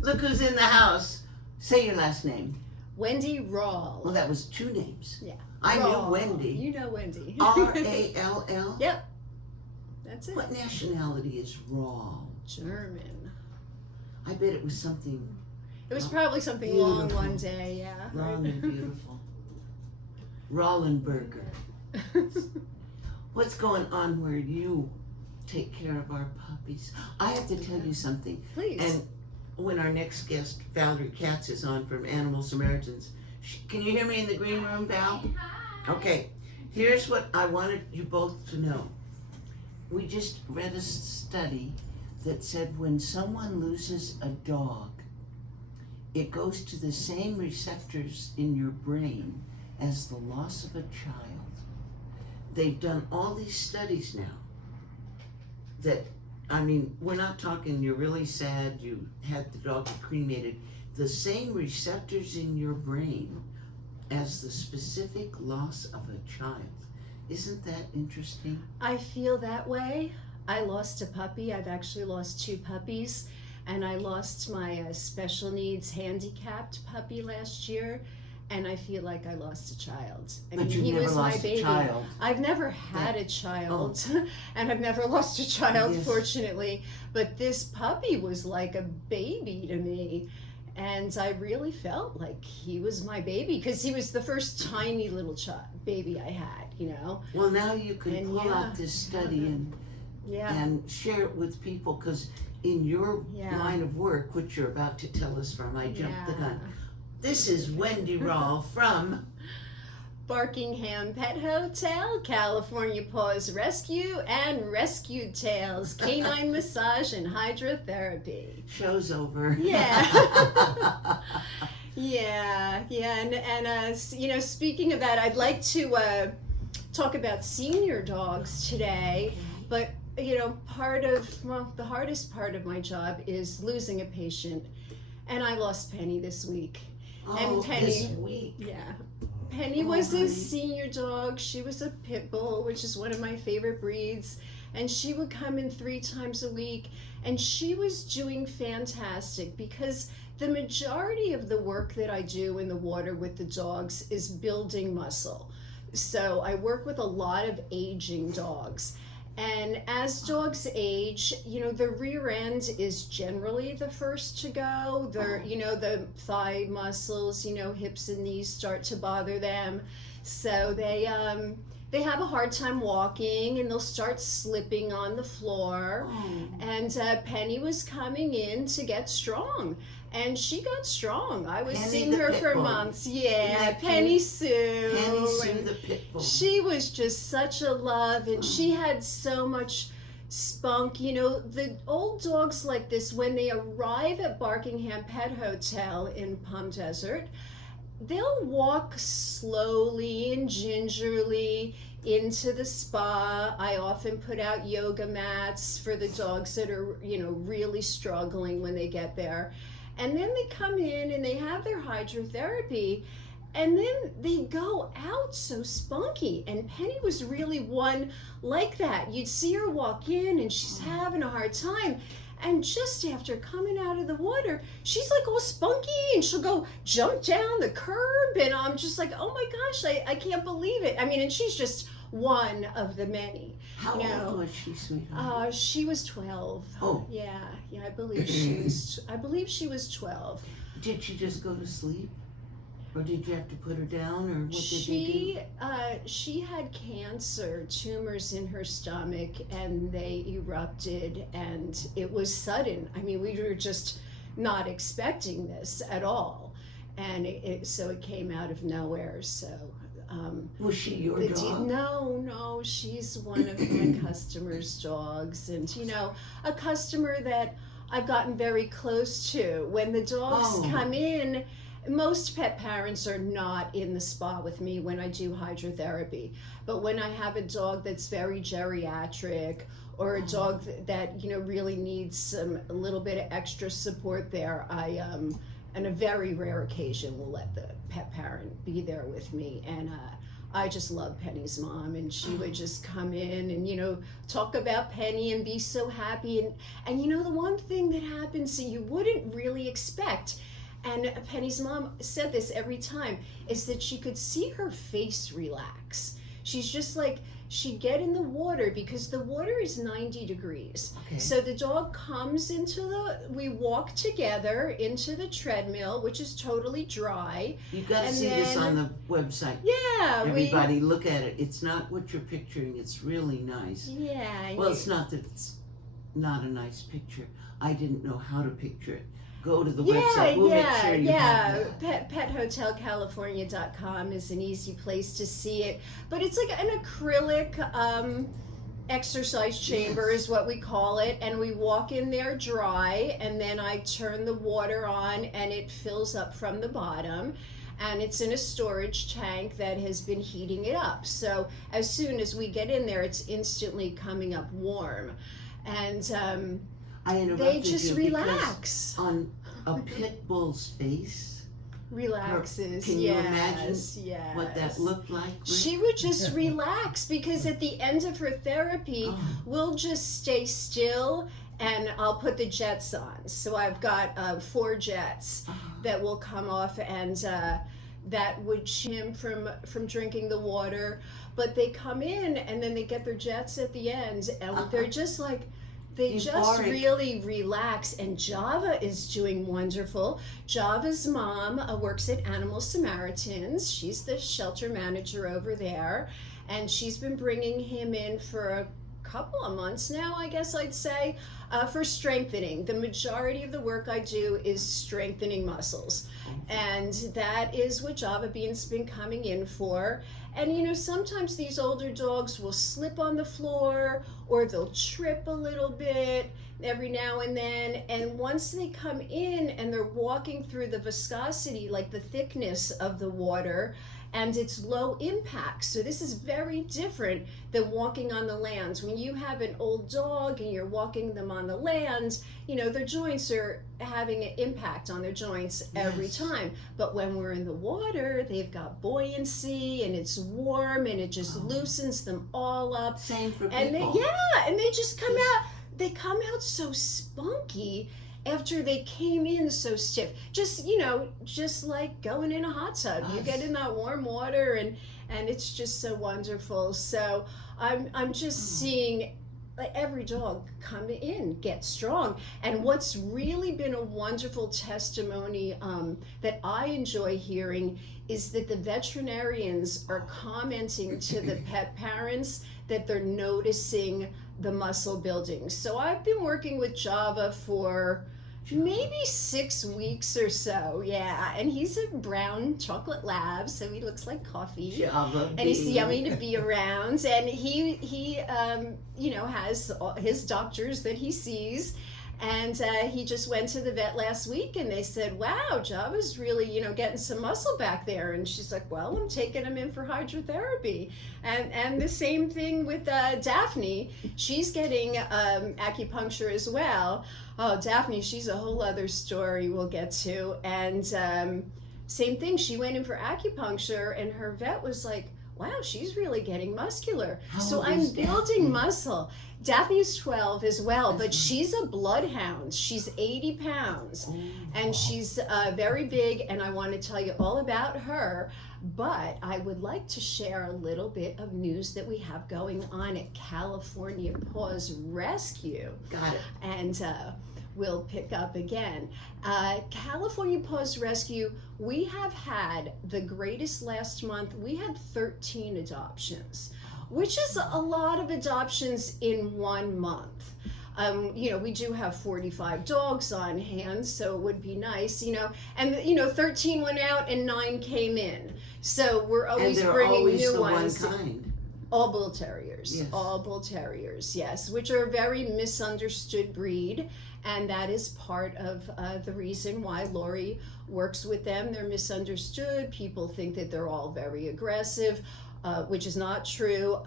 Look who's in the house. Say your last name. Wendy Rall. Well, that was 2 names. Yeah. I Rall. knew Wendy. You know Wendy. R-A-L-L? Yep. That's it. What nationality is Rall? German. I bet it was something It was probably something long one day, yeah. long and beautiful. Rollenberger. What's going on where you take care of our puppies? I have to tell you something. Please. And when our next guest, Valerie Katz, is on from Animal Samaritans, can you hear me in the green room, Val? Okay. Here's what I wanted you both to know. We just read a study that said when someone loses a dog, it goes to the same receptors in your brain as the loss of a child. They've done all these studies now that, I mean, we're not talking you're really sad, you had the dog cremated. The same receptors in your brain as the specific loss of a child. Isn't that interesting? I feel that way. I lost a puppy. I've actually lost 2 puppies. And I lost my special needs handicapped puppy last year. And I feel like I lost a child. I But mean, you he never was lost my baby. a child. I've never had a child, and I've never lost a child, Yes. fortunately. But this puppy was like a baby to me. And I really felt like he was my baby because he was the first tiny little baby I had, you know. Well, now you can And pull yeah. out this study Yeah. and share it with people, because in your Yeah. line of work, which you're about to tell us from, I jumped the gun. Yeah. This is Wendy Rall from Barkingham Pet Hotel, California Paws Rescue, and Rescued Tales, Canine Massage and Hydrotherapy. Show's Over. Yeah. Yeah, and you know, speaking of that, I'd like to talk about senior dogs today, but you know, the hardest part of my job is losing a patient, and I lost Penny this week. Oh, And Penny. this week. Yeah. Penny was a senior dog. She was a pit bull, which is one of my favorite breeds. And she would come in 3 times a week. And she was doing fantastic because the majority of the work that I do in the water with the dogs is building muscle. So I work with a lot of aging dogs. And as dogs age, you know, the rear end is generally the first to go. You know, the thigh muscles, you know, hips and knees start to bother them. So they have a hard time walking and they'll start slipping on the floor. And Penny was coming in to get strong. And she got strong. I was Penny seeing the her pit for bull. months. Isn't Yeah, that Penny cute? Sue. Penny Sue And the pit bull. she was just such a love, and she had so much spunk. You know, the old dogs like this, when they arrive at Barkingham Pet Hotel in Palm Desert, they'll walk slowly and gingerly into the spa. I often put out yoga mats for the dogs that are, you know, really struggling when they get there. And then they come in and they have their hydrotherapy, and then they go out so spunky. And Penny was really one like that. You'd see her walk in and she's having a hard time. And just after coming out of the water, she's like all spunky and she'll go jump down the curb. And I'm just like, oh my gosh, I can't believe it. I mean, and she's just one of the many. How old was she, sweetheart? She was 12. Oh. Yeah, I believe she was. I believe she was 12. Did she just go to sleep? Or did you have to put her down, or what did they do? She had cancer tumors in her stomach, and they erupted, and it was sudden. I mean, we were just not expecting this at all, and so it came out of nowhere. So. Was she your dog? No, she's one of my customers' dogs, and you know, a customer that I've gotten very close to. When the dogs come in, most pet parents are not in the spa with me when I do hydrotherapy, but when I have a dog that's very geriatric or a dog that you know really needs a little bit of extra support there, I on a very rare occasion will let the pet parent be there with me, and I just love Penny's mom, and she would just come in and, you know, talk about Penny and be so happy. And you know, the one thing that happens that you wouldn't really expect, and Penny's mom said this every time, is that she could see her face relax. She's just like, she'd get in the water because the water is 90 degrees. Okay. So the dog comes we walk together into the treadmill, which is totally dry. You got to And see this then- on the website. Yeah, Everybody, look at it. It's not what you're picturing. It's really nice. Yeah. Well, it's not that it's not a nice picture. I didn't know how to picture it. Go to the website. We'll make sure you have that. PetHotelCalifornia.com is an easy place to see it. But it's like an acrylic exercise chamber is what we call it. And we walk in there dry, and then I turn the water on and it fills up from the bottom. And it's in a storage tank that has been heating it up. So as soon as we get in there, it's instantly coming up warm. And I interrupted they just you relax. because on a pit bull's face, Relaxes. Can you imagine yes. what that looked like? Rick? She would just relax because at the end of her therapy, Oh. we'll just stay still and I'll put the jets on. So I've got 4 jets that will come off, and that would keep him from drinking the water. But they come in and then they get their jets at the end, and they're just like, they just Euphoric. really relax. And Java is doing wonderful. Java's mom works at Animal Samaritans. She's the shelter manager over there, and she's been bringing him in for a couple of months now, I guess I'd say, for strengthening. The majority of the work I do is strengthening muscles, and that is what Java Bean's been coming in for. And you know, sometimes these older dogs will slip on the floor or they'll trip a little bit every now and then. And once they come in and they're walking through the viscosity, like the thickness of the water, and it's low impact. So this is very different than walking on the land. When you have an old dog and you're walking them on the land, you know, their joints are having an impact on their joints every Yes. time. But when we're in the water, they've got buoyancy and it's warm and it just loosens them all up. Same for And people. they just come out, they come out so spunky after they came in so stiff. Just, you know, just like going in a hot tub. You get in that warm water and it's just so wonderful. So I'm just seeing like every dog come in, get strong. And what's really been a wonderful testimony that I enjoy hearing is that the veterinarians are commenting to the pet parents that they're noticing the muscle building. So I've been working with Java for maybe 6 weeks or so, yeah. And he's a brown chocolate lab, so he looks like coffee. Java And he's Bean. yummy to be around. And he you know, has his doctors that he sees. And he just went to the vet last week, and they said, wow, Java's really, you know, getting some muscle back there. And she's like, well, I'm taking him in for hydrotherapy. And the same thing with Daphne. She's getting acupuncture as well. Oh, Daphne, she's a whole other story we'll get to. And same thing, she went in for acupuncture, and her vet was like, wow, she's really getting muscular. How So old I'm is building Daphne? muscle. Daphne's 12 as well, but That's she's a bloodhound. She's 80 pounds, Oh. and she's very big, and I want to tell you all about her. But I would like to share a little bit of news that we have going on at California Paws Rescue. Got it. And we'll pick up again. California Paws Rescue, we have had the greatest last month. We had 13 adoptions, which is a lot of adoptions in 1 month. You know, we do have 45 dogs on hand, so it would be nice, you know. And, you know, 13 went out and 9 came in. So we're And always they're bringing always new the ones. one kind. All bull terriers. Yes. All bull terriers, yes, which are a very misunderstood breed. And that is part of the reason why Lori works with them. They're misunderstood. People think that they're all very aggressive, which is not true.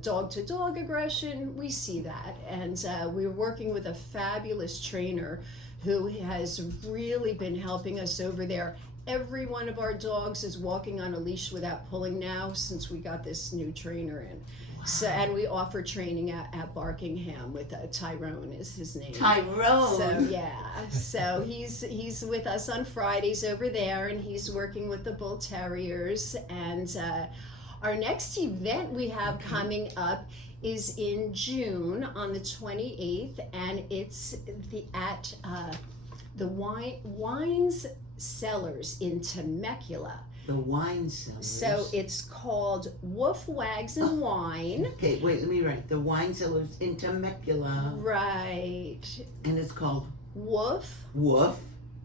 Dog-to-dog aggression, we see that. And we're working with a fabulous trainer who has really been helping us over there every one of our dogs is walking on a leash without pulling now since we got this new trainer in. So, and we offer training at Barkingham with Tyrone is his name. Tyrone. So yeah, so he's with us on Fridays over there, and he's working with the Bull Terriers. And our next event we have coming up is in June on the 28th, and it's at the Wines Cellars in Temecula. The Wine Cellars. So it's called Woof, Wags, and Wine. Okay, wait, let me write. The Wine Cellars in Temecula. Right. And it's called Woof, Woof,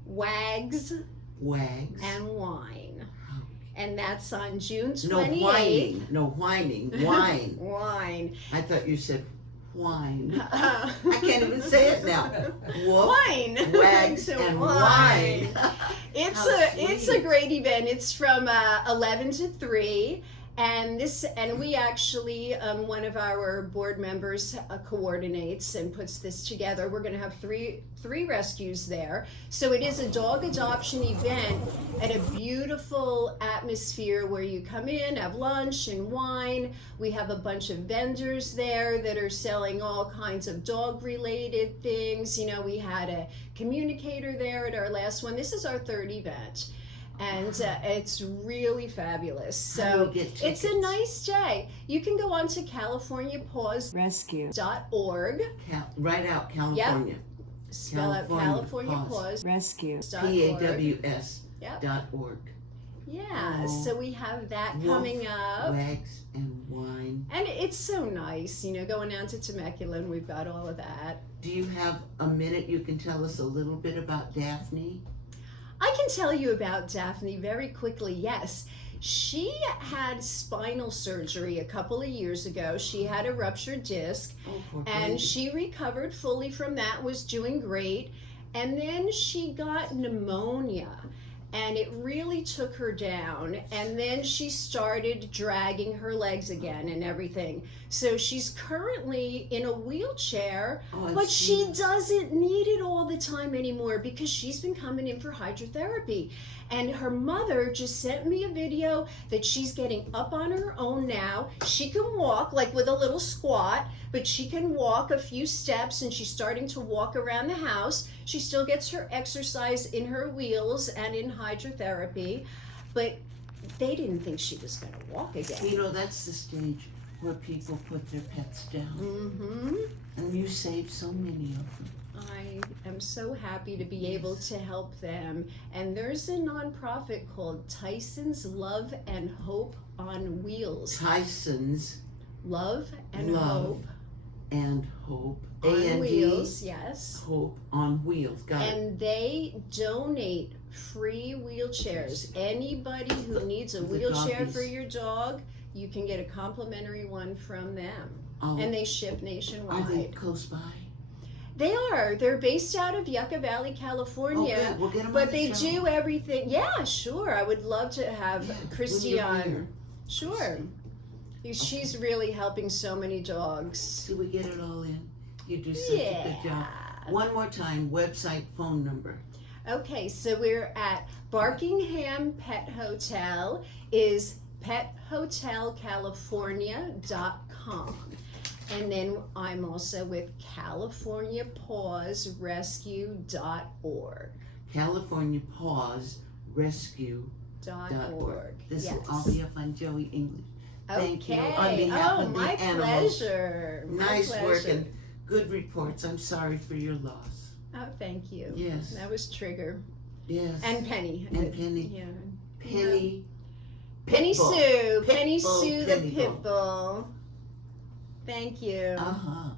Wags, Wags, and Wine. And that's on June 28th. No whining, no whining, wine. Wine. I thought you said wine. I can't even say it now. Woof, Wine. Wags, and wine. It's a great event. It's from 11 to 3, and we actually one of our board members coordinates and puts this together. We're going to have three rescues there. So it is a dog adoption event at a beautiful atmosphere where you come in, have lunch and wine. We have a bunch of vendors there that are selling all kinds of dog related things. You know, we had a communicator there at our last one. This is our third event. And it's really fabulous. So it's a nice day. You can go on to California Paws Rescue.org. Write out California. Yep. Spell out California Paws Rescue. PAWS.org. Yeah, Oh. so we have that Woof, coming up. Wags, and wine. And it's so nice, you know, going down to Temecula, and we've got all of that. Do you have a minute you can tell us a little bit about Daphne? I can tell you about Daphne very quickly, yes. She had spinal surgery a couple of years ago. She had a ruptured disc, and she recovered fully from that, was doing great. And then she got pneumonia, and it really took her down. And then she started dragging her legs again and everything. So she's currently in a wheelchair, but she doesn't need it all the time anymore because she's been coming in for hydrotherapy. And her mother just sent me a video that she's getting up on her own now. She can walk, like with a little squat, but she can walk a few steps, and she's starting to walk around the house. She still gets her exercise in her wheels and in hydrotherapy, but they didn't think she was going to walk again. You know, that's the stage where people put their pets down. Mm-hmm. And you save so many of them. I am so happy to be able to help them. And there's a nonprofit called Tyson's Love and Hope on Wheels. Tyson's Love and Love Hope and Hope. on A-N-D, Wheels, yes. Hope on Wheels. Got it. And they donate free wheelchairs. Anybody who needs a The wheelchair doggies. for your dog, you can get a complimentary one from them. Oh, And they ship are nationwide. they close by? They are. They're based out of Yucca Valley, California. Oh, good. We'll get them But on the they show. do everything. Yeah, sure. I would love to have Yeah, Christy when you're here. on. Sure. She's really helping so many dogs. Do we get it all in? You do such a good job. One more time, website, phone number. Okay, so we're at Barkingham Pet Hotel is pethotelcalifornia.com. And then I'm also with CaliforniaPawsRescue.org. California Paws Rescue.org. This will all be up on Joey English. Thank you. On behalf of the my animals. pleasure. My Nice pleasure. work and good reports. I'm sorry for your loss. Oh, thank you. Yes. That was Trigger. Yes. And Penny. And Penny. Yeah. Penny. Penny Pitbull. Sue. Penny Pitbull, Sue the Penny Pitbull. Thank you. Uh-huh.